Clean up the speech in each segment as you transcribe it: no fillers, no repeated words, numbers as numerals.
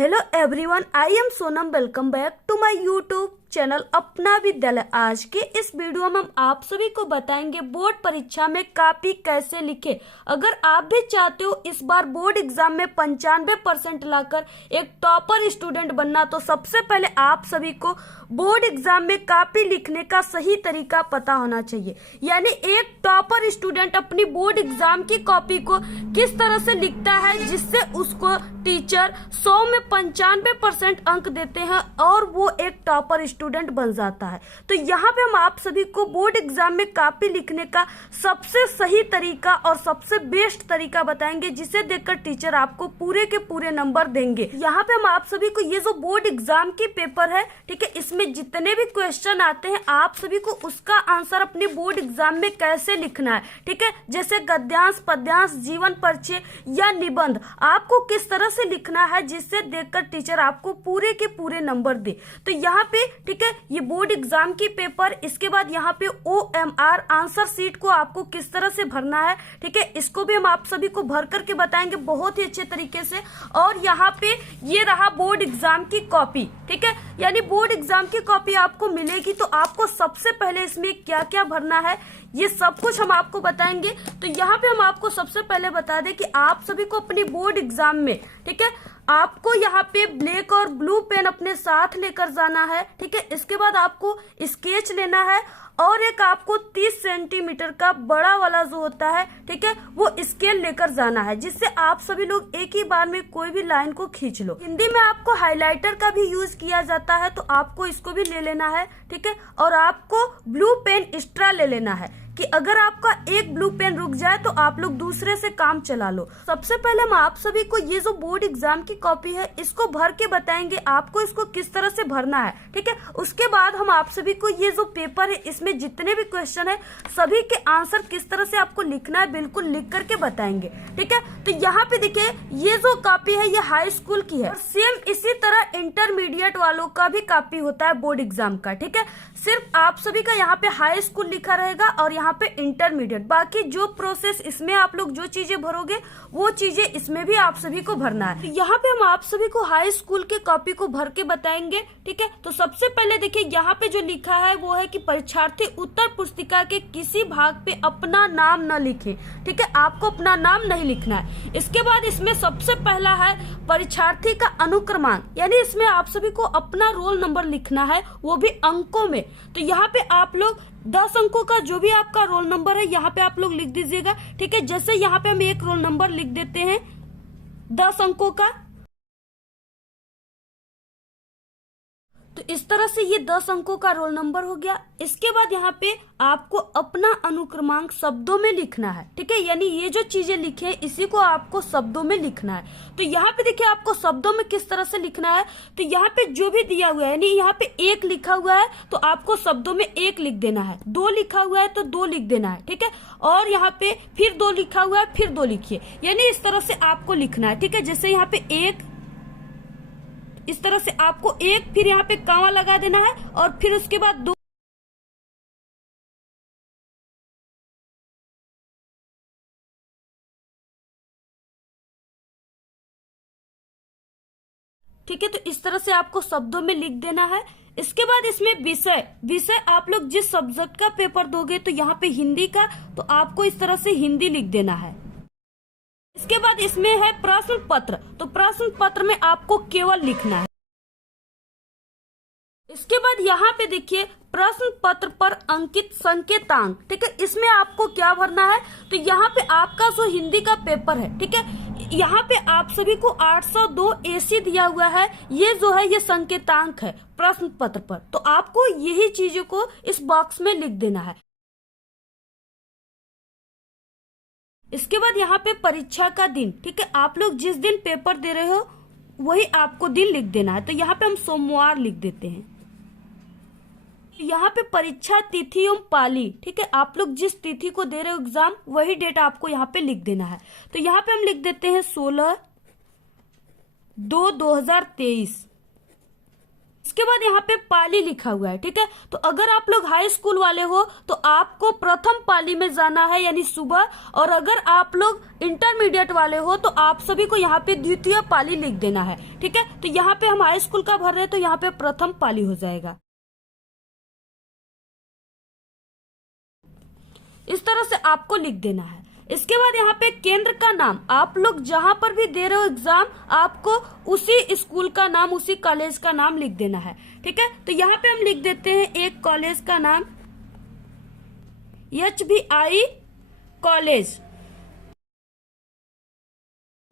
Hello everyone, I am Sonam. Welcome back to my YouTube channel Apna Vidyalaya. आज के इस video में हम आप सभी को बताएंगे बोर्ड परीक्षा में कॉपी कैसे लिखे। अगर आप भी चाहते हो इस बार बोर्ड एग्जाम में 95% लाकर एक टॉपर स्टूडेंट बनना, तो सबसे पहले आप सभी को बोर्ड एग्जाम में कॉपी लिखने का सही तरीका पता होना चाहिए। यानी एक टॉपर स्टूडेंट अपनी बोर्ड एग्जाम की कॉपी को किस तरह से लिखता है जिससे उसको टीचर 100 में 95% अंक देते हैं और वो एक टॉपर स्टूडेंट बन जाता है। तो यहाँ पे हम आप सभी को बोर्ड एग्जाम में कॉपी लिखने का सबसे सही तरीका और सबसे बेस्ट तरीका बताएंगे, जिसे देखकर टीचर आपको पूरे के पूरे नंबर देंगे। यहाँ पे हम आप सभी को ये जो बोर्ड एग्जाम की पेपर है, ठीक है, इसमें जितने भी क्वेश्चन आते हैं आप सभी को उसका आंसर अपने बोर्ड एग्जाम में कैसे लिखना है, ठीक है। जैसे गद्यांश, पद्यांश, जीवन परिचय या निबंध आपको किस तरह से लिखना है जिससे देखकर टीचर आपको पूरे के पूरे नंबर दे। तो यहाँ पे ठीक है, ये बोर्ड एग्जाम की पेपर, इसके बाद यहाँ पे OMR आंसर शीट को आपको किस तरह से भरना है, ठीक है, इसको भी हम आप सभी को भर करके बताएंगे बहुत ही अच्छे तरीके से। और यहाँ पे ये रहा बोर्ड एग्जाम की कॉपी, ठीक है। यानी बोर्ड एग्जाम की कॉपी आपको मिलेगी तो आपको सबसे पहले इसमें क्या क्या भरना है ये सब कुछ हम आपको बताएंगे। तो यहाँ पे हम आपको सबसे पहले बता दें कि आप सभी को अपनी बोर्ड एग्जाम में, ठीक है, आपको यहाँ पे ब्लैक और ब्लू पेन अपने साथ लेकर जाना है, ठीक है। इसके बाद आपको स्केच लेना है और एक आपको 30 सेंटीमीटर का बड़ा वाला जो होता है, ठीक है, वो स्केल लेकर जाना है, जिससे आप सभी लोग एक ही बार में कोई भी लाइन को खींच लो। हिंदी में आपको हाइलाइटर का भी यूज किया जाता है, तो आपको इसको भी ले लेना है, ठीक है। और आपको ब्लू पेन एक्स्ट्रा ले लेना है कि अगर आपका एक ब्लू पेन रुक जाए तो आप लोग दूसरे से काम चला लो। सबसे पहले हम आप सभी को ये जो बोर्ड एग्जाम की कॉपी है इसको भर के बताएंगे आपको इसको किस तरह से भरना है, ठीक है। उसके बाद हम आप सभी को ये जो पेपर है इसमें जितने भी क्वेश्चन है सभी के आंसर किस तरह से आपको लिखना है बिल्कुल लिख करके बताएंगे, ठीक है। तो यहाँ पे देखिए ये जो कॉपी है ये हाई स्कूल की है। सेम इसी तरह इंटरमीडिएट वालों का भी कॉपी होता है बोर्ड एग्जाम का, ठीक है। सिर्फ आप सभी का यहाँ पे हाई स्कूल लिखा रहेगा और यहाँ पे इंटरमीडिएट। बाकी जो प्रोसेस इसमें आप लोग जो चीजें भरोगे वो चीजें इसमें भी आप सभी को भरना है। तो यहाँ पे हम आप सभी को हाई स्कूल के कॉपी को भर के बताएंगे, ठीक है। तो सबसे पहले देखिए यहाँ पे जो लिखा है वो है कि परीक्षार्थी उत्तर पुस्तिका के किसी भाग पे अपना नाम न लिखे, ठीक है, आपको अपना नाम नहीं लिखना है। इसके बाद इसमें सबसे पहला है परीक्षार्थी का अनुक्रमांक, यानी इसमें आप सभी को अपना रोल नंबर लिखना है, वो भी अंकों में। तो यहाँ पे आप लोग 10 अंकों का जो भी आपका रोल नंबर है यहाँ पे आप लोग लिख दीजिएगा, ठीक है। जैसे यहाँ पे हम एक रोल नंबर लिख देते हैं 10 अंकों का, तो इस तरह से ये 10 अंकों का रोल नंबर हो गया। इसके बाद यहाँ पे आपको अपना अनुक्रमांक शब्दों में लिखना है, ठीक है। यानी ये जो चीजें लिखे हैं इसी को आपको शब्दों में लिखना है। तो यहाँ पे देखिए आपको शब्दों में किस तरह से लिखना है, तो यहाँ पे जो भी दिया हुआ है, यानी यहाँ पे 1 लिखा हुआ है तो आपको शब्दों में 1 लिख देना है, 2 लिखा हुआ है तो 2 लिख देना है, ठीक है। और यहाँ पे फिर 2 लिखा हुआ है फिर 2 लिखिए, यानी इस तरह से आपको लिखना है, ठीक है। जैसे यहाँ पे 1, इस तरह से आपको 1 फिर यहाँ पे कॉमा लगा देना है और फिर उसके बाद 2, ठीक है। तो इस तरह से आपको शब्दों में लिख देना है। इसके बाद इसमें विषय आप लोग जिस सब्जेक्ट का पेपर दोगे, तो यहाँ पे हिंदी का, तो आपको इस तरह से हिंदी लिख देना है। इसके बाद इसमें है प्रश्न पत्र, तो प्रश्न पत्र में आपको केवल लिखना है। इसके बाद यहाँ पे देखिए प्रश्न पत्र पर अंकित संकेतांक, ठीक है, इसमें आपको क्या भरना है, तो यहाँ पे आपका जो हिंदी का पेपर है, ठीक है, यहाँ पे आप सभी को 802 AC दिया हुआ है, ये जो है ये संकेतांक है प्रश्न पत्र पर। तो आपको यही चीजों को इस बॉक्स में लिख देना है। इसके बाद यहाँ पे परीक्षा का दिन, ठीक है, आप लोग जिस दिन पेपर दे रहे हो वही आपको दिन लिख देना है। तो यहाँ पे हम सोमवार लिख देते हैं। यहाँ पे परीक्षा तिथि एवं पाली, ठीक है, आप लोग जिस तिथि को दे रहे हो एग्जाम वही डेट आपको यहाँ पे लिख देना है। तो यहाँ पे हम लिख देते हैं 16/2/2023। इसके बाद यहाँ पे पाली लिखा हुआ है, ठीक है। तो अगर आप लोग हाई स्कूल वाले हो तो आपको प्रथम पाली में जाना है यानी सुबह, और अगर आप लोग इंटरमीडिएट वाले हो तो आप सभी को यहाँ पे द्वितीय पाली लिख देना है, ठीक है। तो यहाँ पे हम हाई स्कूल का भर रहे हैं तो यहाँ पे प्रथम पाली हो जाएगा। इस तरह से आपको लिख देना है। इसके बाद यहाँ पे केंद्र का नाम, आप लोग जहां पर भी दे रहे हो एग्जाम, आपको उसी स्कूल का नाम, उसी कॉलेज का नाम लिख देना है, ठीक है। तो यहाँ पे हम लिख देते हैं एक कॉलेज का नाम, HBI कॉलेज।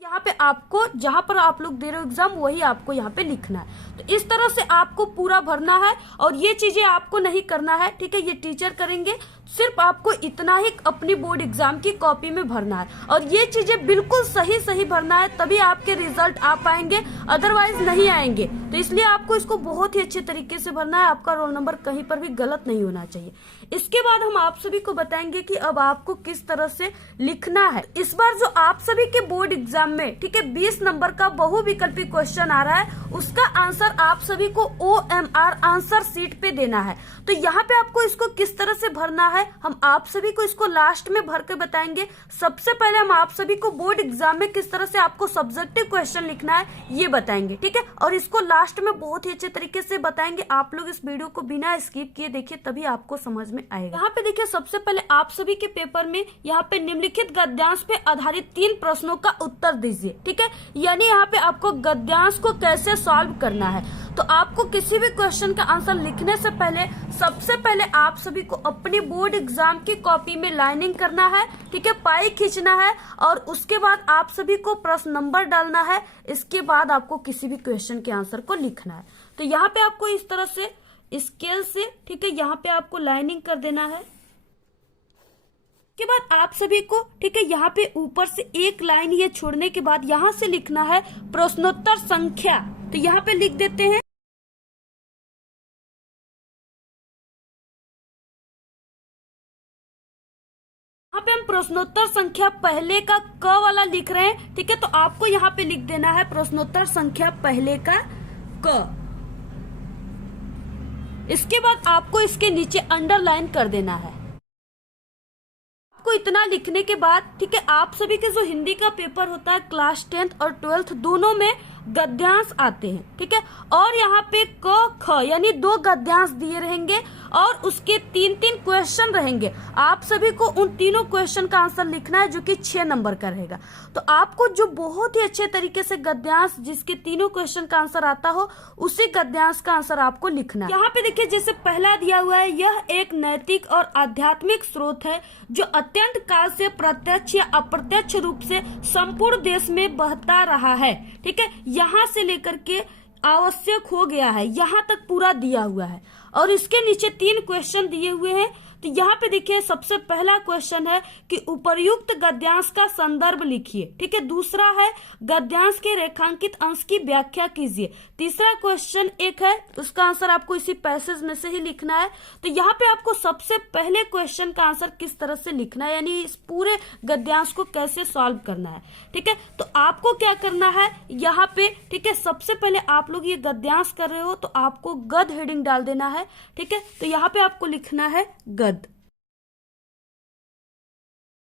यहाँ पे आपको जहां पर आप लोग दे रहे हो एग्जाम वही आपको यहाँ पे लिखना है। तो इस तरह से आपको पूरा भरना है, और ये चीजें आपको नहीं करना है, ठीक है, ये टीचर करेंगे। सिर्फ आपको इतना ही अपनी बोर्ड एग्जाम की कॉपी में भरना है, और ये चीजें बिल्कुल सही सही भरना है, तभी आपके रिजल्ट आ पाएंगे, अदरवाइज नहीं आएंगे। तो इसलिए आपको इसको बहुत ही अच्छे तरीके से भरना है, आपका रोल नंबर कहीं पर भी गलत नहीं होना चाहिए। इसके बाद हम आप सभी को बताएंगे कि अब आपको किस तरह से लिखना है। इस बार जो आप सभी के बोर्ड एग्जाम में, ठीक है, 20 नंबर का बहुविकल्पी क्वेश्चन आ रहा है, उसका आंसर आप सभी को OMR आंसर सीट पे देना है। तो यहाँ पे आपको इसको किस तरह से भरना है हम आप सभी को इसको लास्ट में भर के बताएंगे। सबसे पहले हम आप सभी को बोर्ड एग्जाम में किस तरह से आपको सब्जेक्टिव क्वेश्चन लिखना है ये बताएंगे, ठीक है, और इसको लास्ट में बहुत ही अच्छे तरीके से बताएंगे। आप लोग इस वीडियो को बिना स्किप किए देखिए, तभी आपको समझ में आएगा। यहाँ पे देखिए, सबसे पहले आप सभी के पेपर में यहाँ पे निम्नलिखित गद्यांश पे आधारित 3 प्रश्नों का उत्तर दीजिए, ठीक है। यानी यहाँ पे आपको गद्यांश को कैसे सॉल्व करना है। तो आपको किसी भी क्वेश्चन का आंसर लिखने से पहले सबसे पहले आप सभी को अपनी बोर्ड एग्जाम की कॉपी में लाइनिंग करना है, ठीक है, पाई खींचना है, और उसके बाद आप सभी को प्रश्न नंबर डालना है। इसके बाद आपको किसी भी क्वेश्चन के आंसर को लिखना है। तो यहाँ पे आपको इस तरह से स्केल से, ठीक है, यहाँ पे आपको लाइनिंग कर देना है। के बाद आप सभी को, ठीक है, यहाँ पे ऊपर से एक लाइन ये छोड़ने के बाद यहाँ से लिखना है प्रश्नोत्तर संख्या। तो यहाँ पे लिख देते हैं, यहाँ पे हम प्रश्नोत्तर संख्या पहले का क वाला लिख रहे हैं, ठीक है। तो आपको यहाँ पे लिख देना है प्रश्नोत्तर संख्या पहले का क। इसके बाद आपको इसके नीचे अंडरलाइन कर देना है। आपको इतना लिखने के बाद, ठीक है, आप सभी के जो हिंदी का पेपर होता है क्लास 10th और 12th दोनों में गद्यांश आते हैं, ठीक है, और यहाँ पे क ख यानी 2 गद्यांश दिए रहेंगे और उसके 3-3 क्वेश्चन रहेंगे। आप सभी को उन तीनों क्वेश्चन का आंसर लिखना है जो कि 6 नंबर का रहेगा। तो आपको जो बहुत ही अच्छे तरीके से गद्यांश जिसके तीनों क्वेश्चन का आंसर आता हो उसी गद्यांश का आंसर आपको लिखना है। यहाँ पे देखिए, जैसे पहला दिया हुआ है, यह एक नैतिक और आध्यात्मिक स्रोत है जो अत्यंत काल से प्रत्यक्ष या अप्रत्यक्ष रूप से संपूर्ण देश में बहता रहा है, ठीक है। यहाँ से लेकर के आवश्यक हो गया है, यहाँ तक पूरा दिया हुआ है, और इसके नीचे 3 क्वेश्चन दिए हुए हैं। तो यहाँ पे देखिए, सबसे पहला क्वेश्चन है कि उपर्युक्त गद्यांश का संदर्भ लिखिए, ठीक है। दूसरा है गद्यांश के रेखांकित अंश की व्याख्या कीजिए। तीसरा क्वेश्चन एक है, उसका आंसर आपको इसी पैसेज में से ही लिखना है। तो यहाँ पे आपको सबसे पहले क्वेश्चन का आंसर किस तरह से लिखना है, यानी इस पूरे गद्यांश को कैसे सॉल्व करना है, ठीक है। तो आपको क्या करना है यहाँ पे, ठीक है, सबसे पहले आप लोग ये गद्यांश कर रहे हो तो आपको गद हेडिंग डाल देना है, ठीक है। तो यहाँ पे आपको लिखना है गद।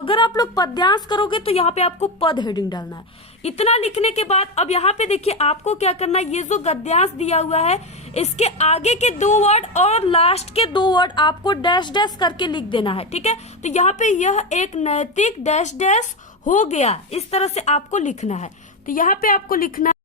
अगर आप लोग पद्यांश करोगे तो यहाँ पे आपको पद हेडिंग डालना है। इतना लिखने के बाद अब यहाँ पे देखिए आपको क्या करना है, ये जो गद्यांश दिया हुआ है इसके आगे के 2 वर्ड और लास्ट के 2 वर्ड आपको डैश डैश करके लिख देना है, ठीक है। तो यहाँ पे यह एक नैतिक डैश डैश हो गया, इस तरह से आपको लिखना है। तो यहाँ पे आपको लिखना है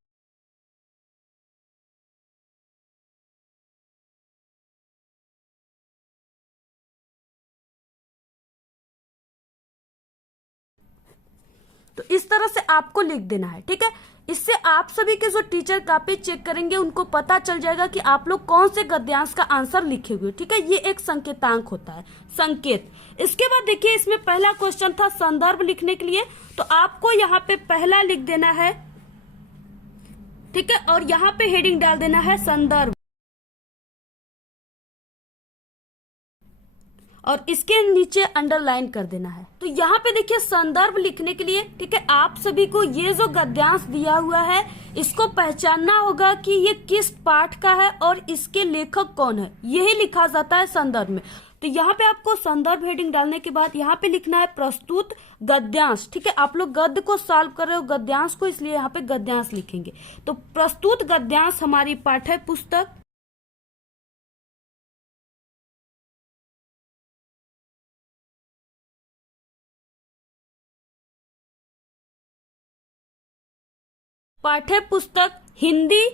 तो इस तरह से आपको लिख देना है, ठीक है। इससे आप सभी के जो टीचर कॉपी चेक करेंगे उनको पता चल जाएगा कि आप लोग कौन से गद्यांश का आंसर लिखे हुए, ठीक है। ये एक संकेतांक होता है, संकेत। इसके बाद देखिए, इसमें पहला क्वेश्चन था संदर्भ लिखने के लिए, तो आपको यहाँ पे पहला लिख देना है, ठीक है, और यहाँ पे हेडिंग डाल देना है संदर्भ। और इसके नीचे अंडरलाइन कर देना है। तो यहाँ पे देखिए संदर्भ लिखने के लिए, ठीक है, आप सभी को ये जो गद्यांश दिया हुआ है इसको पहचानना होगा कि ये किस पाठ का है और इसके लेखक कौन है, यही लिखा जाता है संदर्भ में। तो यहाँ पे आपको संदर्भ हेडिंग डालने के बाद यहाँ पे लिखना है प्रस्तुत गद्यांश। ठीक है, आप लोग गद्य को सॉल्व कर रहे हो, गद्यांश को, इसलिए यहाँ पे गद्यांश लिखेंगे। तो प्रस्तुत गद्यांश हमारी पाठ्य पुस्तक हिंदी,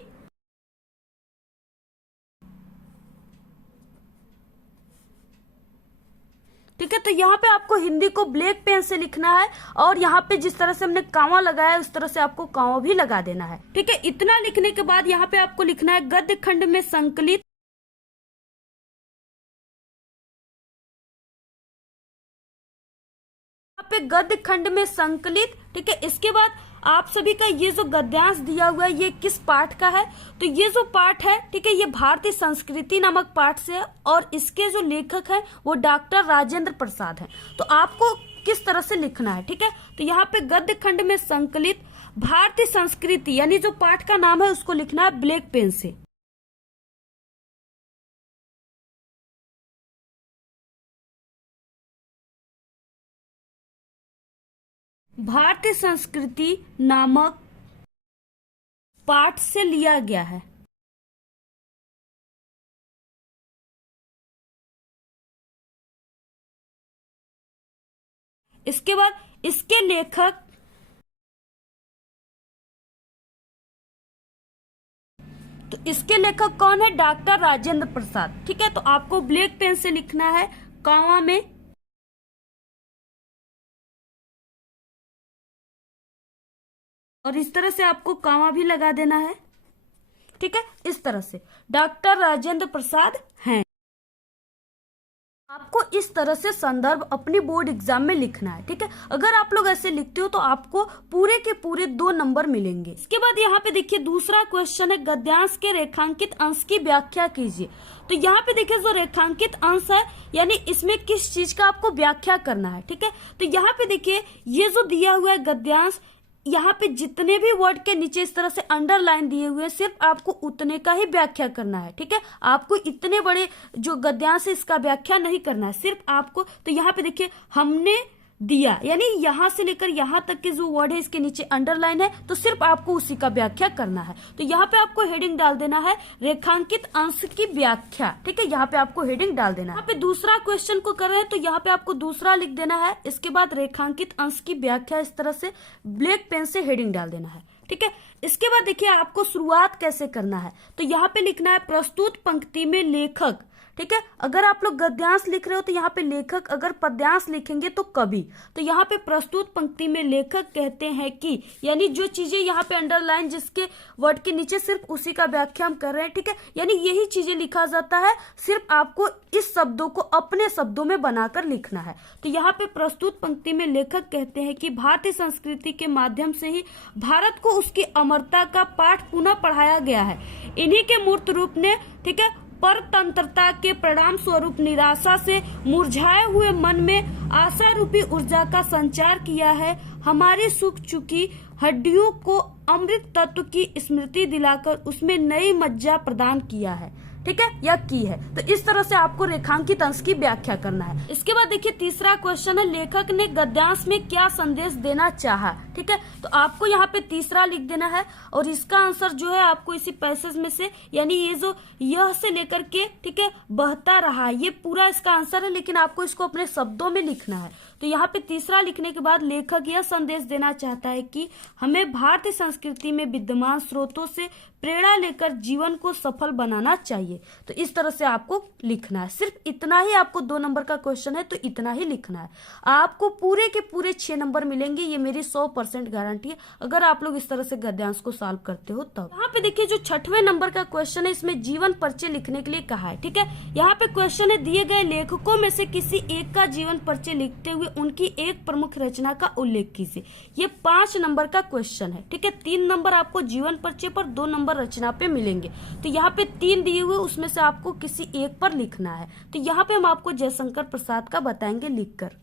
ठीक है। तो यहाँ पे आपको हिंदी को ब्लैक पेन से लिखना है और यहाँ पे जिस तरह से हमने कांवा लगाया है उस तरह से आपको कांवा भी लगा देना है। ठीक है, इतना लिखने के बाद यहाँ पे आपको लिखना है गद्य खंड में संकलित, यहाँ पे गद्य खंड में संकलित। ठीक है, इसके बाद आप सभी का ये जो गद्यांश दिया हुआ है ये किस पाठ का है, तो ये जो पाठ है, ठीक है, ये भारतीय संस्कृति नामक पाठ से है और इसके जो लेखक हैं वो डॉक्टर राजेंद्र प्रसाद हैं। तो आपको किस तरह से लिखना है, ठीक है, तो यहाँ पे गद्य खंड में संकलित भारतीय संस्कृति यानी जो पाठ का नाम है उसको लिखना है ब्लैक पेन से। भारतीय संस्कृति नामक पाठ से लिया गया है। इसके बाद इसके लेखक, तो इसके लेखक कौन है, डॉक्टर राजेंद्र प्रसाद। ठीक है, तो आपको ब्लैक पेन से लिखना है कांवा में, और इस तरह से आपको कांवा भी लगा देना है। ठीक है, इस तरह से डॉक्टर राजेंद्र प्रसाद हैं। आपको इस तरह से संदर्भ अपनी बोर्ड एग्जाम में लिखना है। ठीक है, अगर आप लोग ऐसे लिखते हो तो आपको पूरे के पूरे 2 नंबर मिलेंगे। इसके बाद यहाँ पे देखिए दूसरा क्वेश्चन है गद्यांश के रेखांकित अंश की व्याख्या कीजिए। तो यहाँ पे देखिए जो रेखांकित अंश है यानी इसमें किस चीज का आपको व्याख्या करना है। ठीक है, तो यहाँ पे देखिए ये जो दिया हुआ है गद्यांश, यहाँ पे जितने भी वर्ड के नीचे इस तरह से अंडरलाइन दिए हुए हैं सिर्फ आपको उतने का ही व्याख्या करना है। ठीक है, आपको इतने बड़े जो गद्यांश है इसका व्याख्या नहीं करना है, सिर्फ आपको, तो यहाँ पे देखिए हमने दिया यानी यहां से लेकर यहां तक के जो वर्ड है इसके नीचे अंडरलाइन है तो सिर्फ आपको उसी का व्याख्या करना है। तो यहाँ पे आपको हेडिंग डाल देना है रेखांकित अंश की व्याख्या। ठीक है, यहाँ पे आपको हेडिंग डाल देना है। यहाँ पे दूसरा क्वेश्चन को कर रहे हैं तो यहाँ पे आपको दूसरा लिख देना है, इसके बाद रेखांकित अंश की व्याख्या इस तरह से ब्लैक पेन से हेडिंग डाल देना है। ठीक है, इसके बाद देखिए आपको शुरुआत कैसे करना है, तो यहाँ पे लिखना है प्रस्तुत पंक्ति में लेखक। ठीक है, अगर आप लोग गद्यांश लिख रहे हो तो यहाँ पे लेखक, अगर पद्यांश लिखेंगे तो कवि। तो यहाँ पे प्रस्तुत पंक्ति में लेखक कहते हैं कि, यानी जो चीजें यहाँ पे अंडरलाइन जिसके वर्ड के नीचे सिर्फ उसी का व्याख्या हम कर रहे हैं। ठीक है, यानी यही चीजें लिखा जाता है, सिर्फ आपको इस शब्दों को अपने शब्दों में बनाकर लिखना है। तो यहाँ पे प्रस्तुत पंक्ति में लेखक कहते हैं कि भारतीय संस्कृति के माध्यम से ही भारत को उसकी अमरता का पाठ पुनः पढ़ाया गया है। इन्हीं के मूर्त रूप ने, ठीक है, परतंत्रता के परिणाम स्वरूप निराशा से मुरझाए हुए मन में आशा रूपी ऊर्जा का संचार किया है। हमारी सूख चुकी हड्डियों को अमृत तत्व की स्मृति दिलाकर उसमें नई मज्जा प्रदान किया है। ठीक है, या की है। तो इस तरह से आपको रेखांकित अंश की व्याख्या करना है। इसके बाद देखिए तीसरा क्वेश्चन है लेखक ने गद्यांश में क्या संदेश देना चाहा। ठीक है, तो आपको यहाँ पे तीसरा लिख देना है और इसका आंसर जो है आपको इसी पैसेज में से, यानी ये जो यह से लेकर के, ठीक है, बहता रहा, ये पूरा इसका आंसर है, लेकिन आपको इसको अपने शब्दों में लिखना है। तो यहाँ पे तीसरा लिखने के बाद लेखक यह संदेश देना चाहता है कि हमें भारतीय संस्कृति में विद्यमान स्रोतों से प्रेरणा लेकर जीवन को सफल बनाना चाहिए। तो इस तरह से आपको लिखना है। सिर्फ इतना ही, आपको 2 नंबर का क्वेश्चन है तो इतना ही लिखना है। आपको पूरे के पूरे 6 नंबर मिलेंगे, ये मेरी 100% गारंटी है, अगर आप लोग इस तरह से गद्यांश को सॉल्व करते हो तब। यहाँ पे देखिए जो 6वें नंबर का क्वेश्चन है इसमें जीवन परिचय लिखने के लिए कहा है। ठीक है, यहाँ पे क्वेश्चन है दिए गए लेखकों में से किसी एक का जीवन परिचय लिखते हुए उनकी एक प्रमुख रचना का उल्लेख कीजिए। ये 5 नंबर का क्वेश्चन है। ठीक है, 3 नंबर आपको जीवन परिचय पर, 2 नंबर रचना पे मिलेंगे। तो यहाँ पे 3 दिए हुए हो उसमें से आपको किसी एक पर लिखना है। तो यहाँ पे हम आपको जयशंकर प्रसाद का बताएंगे लिखकर।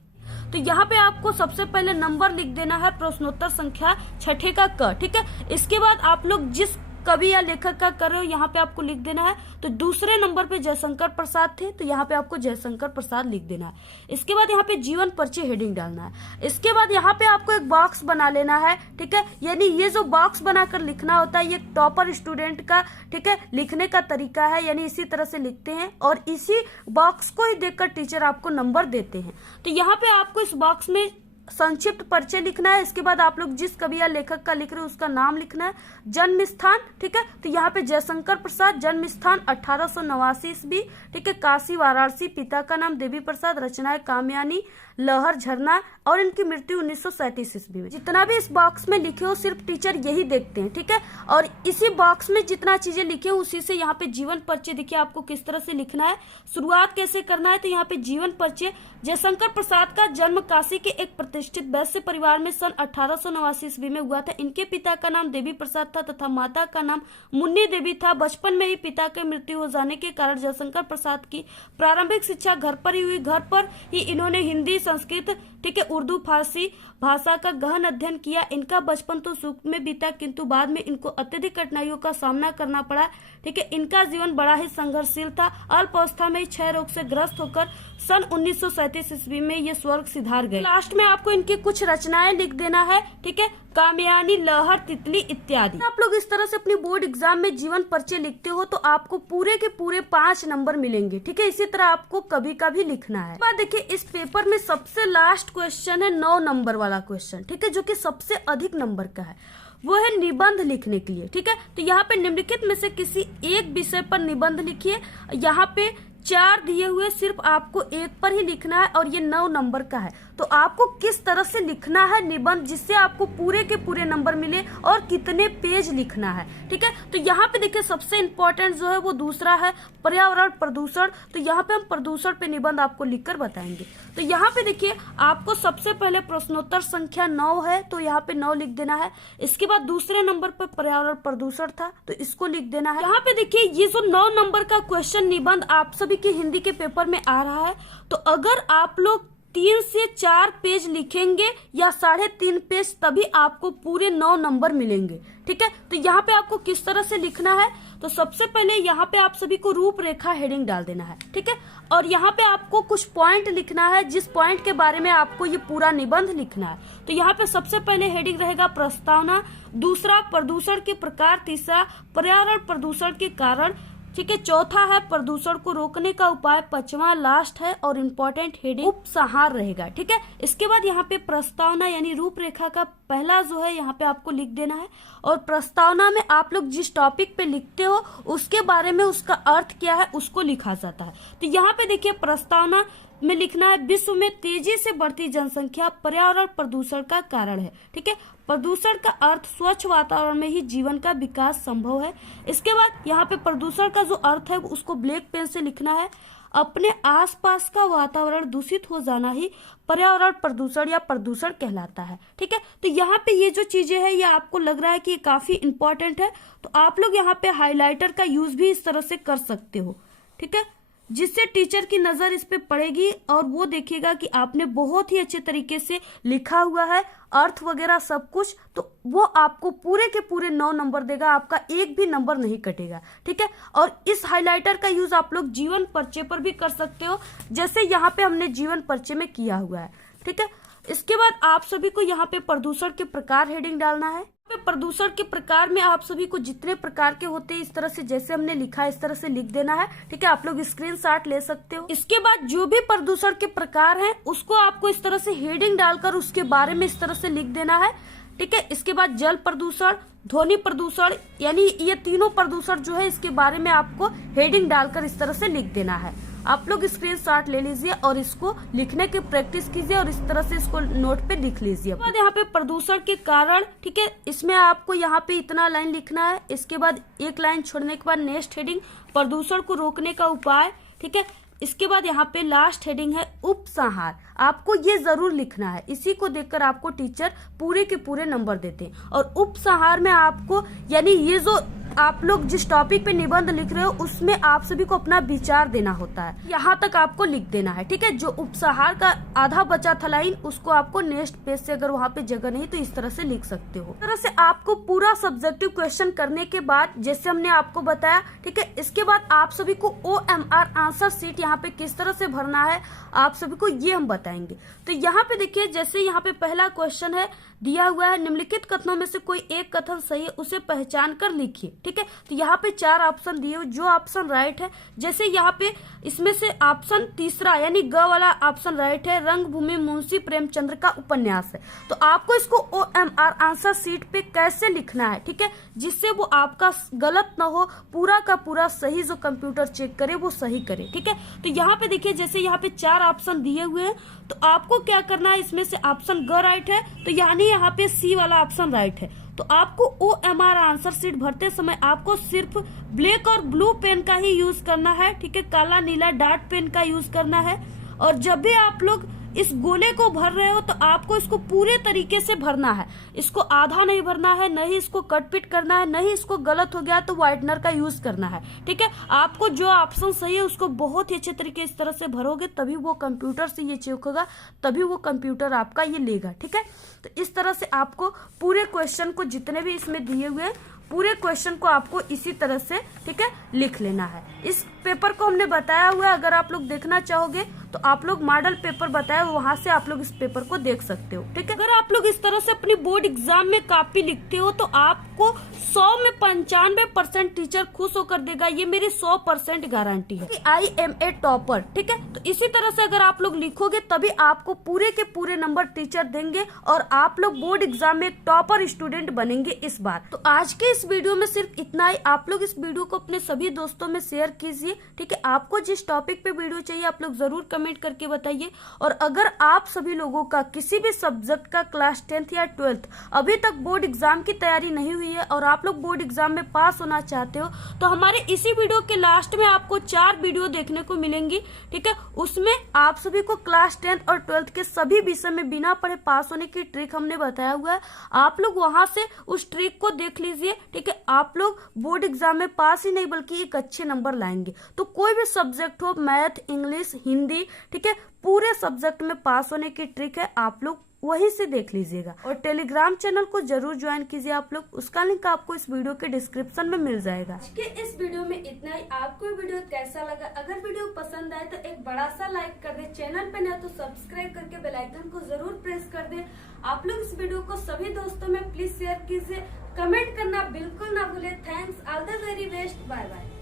तो यहाँ पे आपको सबसे पहले नंबर लिख देना है प्रश्नोत्तर संख्या 6 का क, ठीक है। इसके बाद आप लोग जिस कवि या लेखक का कर रहे हो यहाँ पे आपको लिख देना है। तो दूसरे नंबर पे जयशंकर प्रसाद थे, तो यहाँ पे आपको जयशंकर प्रसाद लिख देना है। इसके बाद यहाँ पे जीवन परिचय हेडिंग डालना है। इसके बाद यहाँ पे आपको एक बॉक्स बना लेना है, ठीक है। यानी ये जो बॉक्स बनाकर लिखना होता है ये टॉपर स्टूडेंट का, ठीक है, लिखने का तरीका है। यानी इसी तरह से लिखते हैं और इसी बॉक्स को ही देखकर टीचर आपको नंबर देते हैं। तो यहाँ पे आपको इस बॉक्स में संक्षिप्त परिचय लिखना है। इसके बाद आप लोग जिस कवि या लेखक का लिख रहे हो उसका नाम लिखना है, जन्म स्थान, ठीक है। तो यहाँ पे जयशंकर प्रसाद, जन्म स्थान 1889 ईस्वी, ठीक है, काशी वाराणसी, पिता का नाम देवी प्रसाद, रचनाएं कामयानी, लहर, झरना, और इनकी मृत्यु 1937 ईस्वी में। जितना भी इस बॉक्स में लिखे हो सिर्फ टीचर यही देखते हैं, ठीक है। और इसी बॉक्स में जितना चीजें लिखे हो उसी से यहाँ पे जीवन परिचय देखिए आपको किस तरह से लिखना है, शुरुआत कैसे करना है। तो यहाँ पे जीवन परिचय, जयशंकर प्रसाद का जन्म काशी के एक प्रतिष्ठित वैश्य परिवार में सन 1889 ईस्वी में हुआ था। इनके पिता का नाम देवी प्रसाद था तथा माता का नाम मुन्नी देवी था। बचपन में ही पिता की मृत्यु हो जाने के कारण जयशंकर प्रसाद की प्रारंभिक शिक्षा घर पर ही हुई। घर पर ही इन्होंने हिंदी, संस्कृत, ठीक है, उर्दू, फारसी भाषा का गहन अध्ययन किया। इनका बचपन तो सुख में बीता किंतु बाद में इनको अत्यधिक कठिनाइयों का सामना करना पड़ा, ठीक है। इनका जीवन बड़ा ही संघर्षशील था। अल्पावस्था में ही क्षय रोग से ग्रस्त होकर सन 1937 ईस्वी में ये स्वर्ग सिधार गए। लास्ट में आपको इनकी कुछ रचनाएं लिख देना है, ठीक है, कामयानी, लहर, तितली इत्यादि। आप लोग इस तरह से अपनी बोर्ड एग्जाम में जीवन परिचय लिखते हो तो आपको पूरे के पूरे 5 नंबर मिलेंगे, ठीक है। इसी तरह आपको कभी कभी लिखना है। बात देखिए इस पेपर में सबसे लास्ट क्वेश्चन है 9 नंबर वाला क्वेश्चन, ठीक है, जो कि सबसे अधिक नंबर का है। वो है निबंध लिखने के लिए, ठीक है। तो यहाँ पे निम्नलिखित में से किसी एक विषय पर निबंध लिखिए। यहाँ पे 4 दिए हुए, सिर्फ आपको एक पर ही लिखना है और ये 9 नंबर का है। तो आपको किस तरह से लिखना है निबंध जिससे आपको पूरे के पूरे नंबर मिले और कितने पेज लिखना है, ठीक है। तो यहाँ पे देखिए सबसे इम्पोर्टेंट जो है वो दूसरा है पर्यावरण प्रदूषण। तो यहाँ पे हम प्रदूषण पे निबंध आपको लिखकर बताएंगे। तो यहाँ पे देखिए आपको सबसे पहले प्रश्नोत्तर संख्या 9 है, तो यहाँ पे 9 लिख देना है। इसके बाद दूसरे नंबर पर पर्यावरण प्रदूषण था, तो इसको लिख देना है। यहाँ पे देखिए ये जो 9 नंबर का क्वेश्चन निबंध आप सभी के हिंदी के पेपर में आ रहा है। तो अगर आप लोग 3 से 4 पेज लिखेंगे या 3.5 पेज तभी आपको पूरे 9 नंबर मिलेंगे, ठीक है। तो यहाँ पे आपको किस तरह से लिखना है, तो सबसे पहले यहाँ पे आप सभी को रूपरेखा हेडिंग डाल देना है, ठीक है। और यहाँ पे आपको कुछ पॉइंट लिखना है जिस पॉइंट के बारे में आपको ये पूरा निबंध लिखना है। तो यहाँ पे सबसे पहले हेडिंग रहेगा प्रस्तावना, दूसरा प्रदूषण के प्रकार, तीसरा पर्यावरण प्रदूषण के कारण, ठीक है, चौथा है प्रदूषण को रोकने का उपाय, 5वां लास्ट है और इम्पोर्टेंट हेडिंग उपसंहार रहेगा, ठीक है। इसके बाद यहाँ पे प्रस्तावना यानी रूपरेखा का पहला जो है यहाँ पे आपको लिख देना है। और प्रस्तावना में आप लोग जिस टॉपिक पे लिखते हो उसके बारे में उसका अर्थ क्या है उसको लिखा जाता है। तो यहाँ पे देखिए प्रस्तावना में लिखना है विश्व में तेजी से बढ़ती जनसंख्या पर्यावरण प्रदूषण का कारण है, ठीक है। प्रदूषण का अर्थ स्वच्छ वातावरण में ही जीवन का विकास संभव है। इसके बाद यहाँ पे प्रदूषण का जो अर्थ है उसको ब्लैक पेन से लिखना है। अपने आसपास का वातावरण दूषित हो जाना ही पर्यावरण प्रदूषण या प्रदूषण कहलाता है, ठीक है। तो यहाँ पे ये जो चीजें हैं ये आपको लग रहा है कि ये काफी इंपॉर्टेंट है, तो आप लोग यहाँ पे हाइलाइटर का यूज भी इस तरह से कर सकते हो, ठीक है, जिससे टीचर की नजर इस पे पड़ेगी और वो देखेगा कि आपने बहुत ही अच्छे तरीके से लिखा हुआ है, अर्थ वगैरह सब कुछ, तो वो आपको पूरे के पूरे 9 नंबर देगा, आपका एक भी नंबर नहीं कटेगा, ठीक है। और इस हाइलाइटर का यूज आप लोग जीवन परिचय पर भी कर सकते हो, जैसे यहाँ पे हमने जीवन परिचय में किया हुआ है, ठीक है। इसके बाद आप सभी को यहाँ पे प्रदूषण के प्रकार हेडिंग डालना है। प्रदूषण के प्रकार में आप सभी को जितने प्रकार के होते हैं इस तरह से जैसे हमने लिखा है इस तरह से लिख देना है, ठीक है। आप लोग स्क्रीनशॉट ले सकते हो। इसके बाद जो भी प्रदूषण के प्रकार हैं उसको आपको इस तरह से हेडिंग डालकर उसके बारे में इस तरह से लिख देना है, ठीक है। इसके बाद जल प्रदूषण, ध्वनि प्रदूषण, यानी ये तीनों प्रदूषण जो है इसके बारे में आपको हेडिंग डालकर इस तरह से लिख देना है। आप लोग स्क्रीनशॉट ले लीजिए और इसको लिखने की प्रैक्टिस कीजिए और इस तरह से इसको नोट पे लिख लीजिए। बाद यहाँ पे प्रदूषण के कारण, ठीक है, इसमें आपको यहाँ पे इतना लाइन लिखना है। इसके बाद एक लाइन छोड़ने के बाद नेक्स्ट हेडिंग प्रदूषण को रोकने का उपाय, ठीक है। इसके बाद यहाँ पे लास्ट हेडिंग है उपसंहार, आपको ये जरूर लिखना है, इसी को देखकर आपको टीचर पूरे के पूरे नंबर देते हैं। और उपसंहार में आपको यानी ये जो आप लोग जिस टॉपिक पे निबंध लिख रहे हो उसमें आप सभी को अपना विचार देना होता है। यहाँ तक आपको लिख देना है, ठीक है। जो उपसहार का आधा बचा था लाइन उसको आपको नेक्स्ट पेज से, अगर वहाँ पे जगह नहीं तो इस तरह से लिख सकते हो। इस तरह से आपको पूरा सब्जेक्टिव क्वेश्चन करने के बाद, जैसे हमने आपको बताया, ठीक है, इसके बाद आप सभी को OMR आंसर शीट यहाँ पे किस तरह से भरना है आप सभी को ये हम बताएंगे। तो यहाँ पे देखिए, जैसे यहाँ पे पहला क्वेश्चन है दिया हुआ है, निम्नलिखित कथनों में से कोई एक कथन सही है उसे पहचान कर लिखिए, ठीक है। तो यहाँ पे 4 ऑप्शन दिए हुए, जो ऑप्शन राइट है, जैसे यहाँ पे इसमें से ऑप्शन तीसरा यानी ग वाला ऑप्शन राइट है, रंगभूमि मुंशी प्रेमचंद्र का उपन्यास है। तो आपको इसको OMR आंसर शीट पे कैसे लिखना है, ठीक है, जिससे वो आपका गलत ना हो, पूरा का पूरा सही, जो कंप्यूटर चेक करे वो सही करे, ठीक है। तो यहाँ पे देखिए, जैसे यहाँ पे 4 ऑप्शन दिए हुए हैं, तो आपको क्या करना है, इसमें से ऑप्शन ग राइट है, तो यानी यहाँ पे सी वाला ऑप्शन राइट है। तो आपको OMR आंसर शीट भरते समय आपको सिर्फ ब्लैक और ब्लू पेन का ही यूज करना है, ठीक है, काला नीला डार्ट पेन का यूज करना है। और जब भी आप लोग इस गोले को भर रहे हो तो आपको इसको पूरे तरीके से भरना है, इसको आधा नहीं भरना है, नहीं इसको कट पिट करना है, नहीं इसको गलत हो गया तो व्हाइटनर का यूज करना है, ठीक है। आपको जो ऑप्शन सही है उसको बहुत ही अच्छे तरीके इस तरह से भरोगे, तभी वो कंप्यूटर से ये चेक होगा, तभी वो कंप्यूटर आपका ये लेगा, ठीक है। तो इस तरह से आपको पूरे क्वेश्चन को, जितने भी इसमें दिए हुए पूरे क्वेश्चन को आपको इसी तरह से, ठीक है, लिख लेना है। इस पेपर को हमने बताया हुआ है, अगर आप लोग देखना चाहोगे तो आप लोग मॉडल पेपर बताया वहां से आप लोग इस पेपर को देख सकते हो, ठीक है। अगर आप लोग इस तरह से अपनी बोर्ड एग्जाम में कॉपी लिखते हो तो आपको 100 में 95% टीचर खुश होकर देगा, ये मेरी 100% गारंटी है। I am a टॉपर, ठीक है। तो इसी तरह से अगर आप लोग लिखोगे तभी आपको पूरे के पूरे नंबर टीचर देंगे और आप लोग बोर्ड एग्जाम में एक टॉपर स्टूडेंट बनेंगे इस बार। तो आज के इस वीडियो में सिर्फ इतना ही। आप लोग इस वीडियो को अपने सभी दोस्तों में शेयर कीजिए, ठीक है। आपको जिस टॉपिक पे वीडियो चाहिए आप लोग जरूर कमेंट करके बताइए। और अगर आप सभी लोगों का किसी भी सब्जेक्ट का क्लास 10th या 12th अभी तक बोर्ड एग्जाम की तैयारी नहीं हुई है और आप लोग बोर्ड एग्जाम में पास होना चाहते हो तो हमारे इसी वीडियो के लास्ट में आपको 4 वीडियो देखने को मिलेंगी, ठीक है। उसमें आप सभी को क्लास 10th और 12th के सभी विषय में बिना पढ़े पास होने की ट्रिक हमने बताया हुआ है। आप लोग वहां से उस ट्रिक को देख लीजिए, ठीक है। आप लोग बोर्ड एग्जाम में पास ही नहीं बल्कि एक अच्छे नंबर लाएंगे। तो कोई भी सब्जेक्ट हो, मैथ, इंग्लिश, हिंदी, ठीक है, पूरे सब्जेक्ट में पास होने की ट्रिक है, आप लोग वहीं से देख लीजिएगा। और टेलीग्राम चैनल को जरूर ज्वाइन कीजिए आप लोग, उसका लिंक आपको इस वीडियो के डिस्क्रिप्शन में मिल जाएगा। आज के इस वीडियो में इतना ही। आपको वीडियो कैसा लगा? अगर वीडियो पसंद आए तो एक बड़ा सा लाइक कर दे, चैनल पे न तो सब्सक्राइब करके बेल आइकन को जरूर प्रेस कर दे। आप लोग इस वीडियो को सभी दोस्तों में प्लीज शेयर कीजिए, कमेंट करना बिल्कुल ना भूले। Thanks, all the very best, bye bye.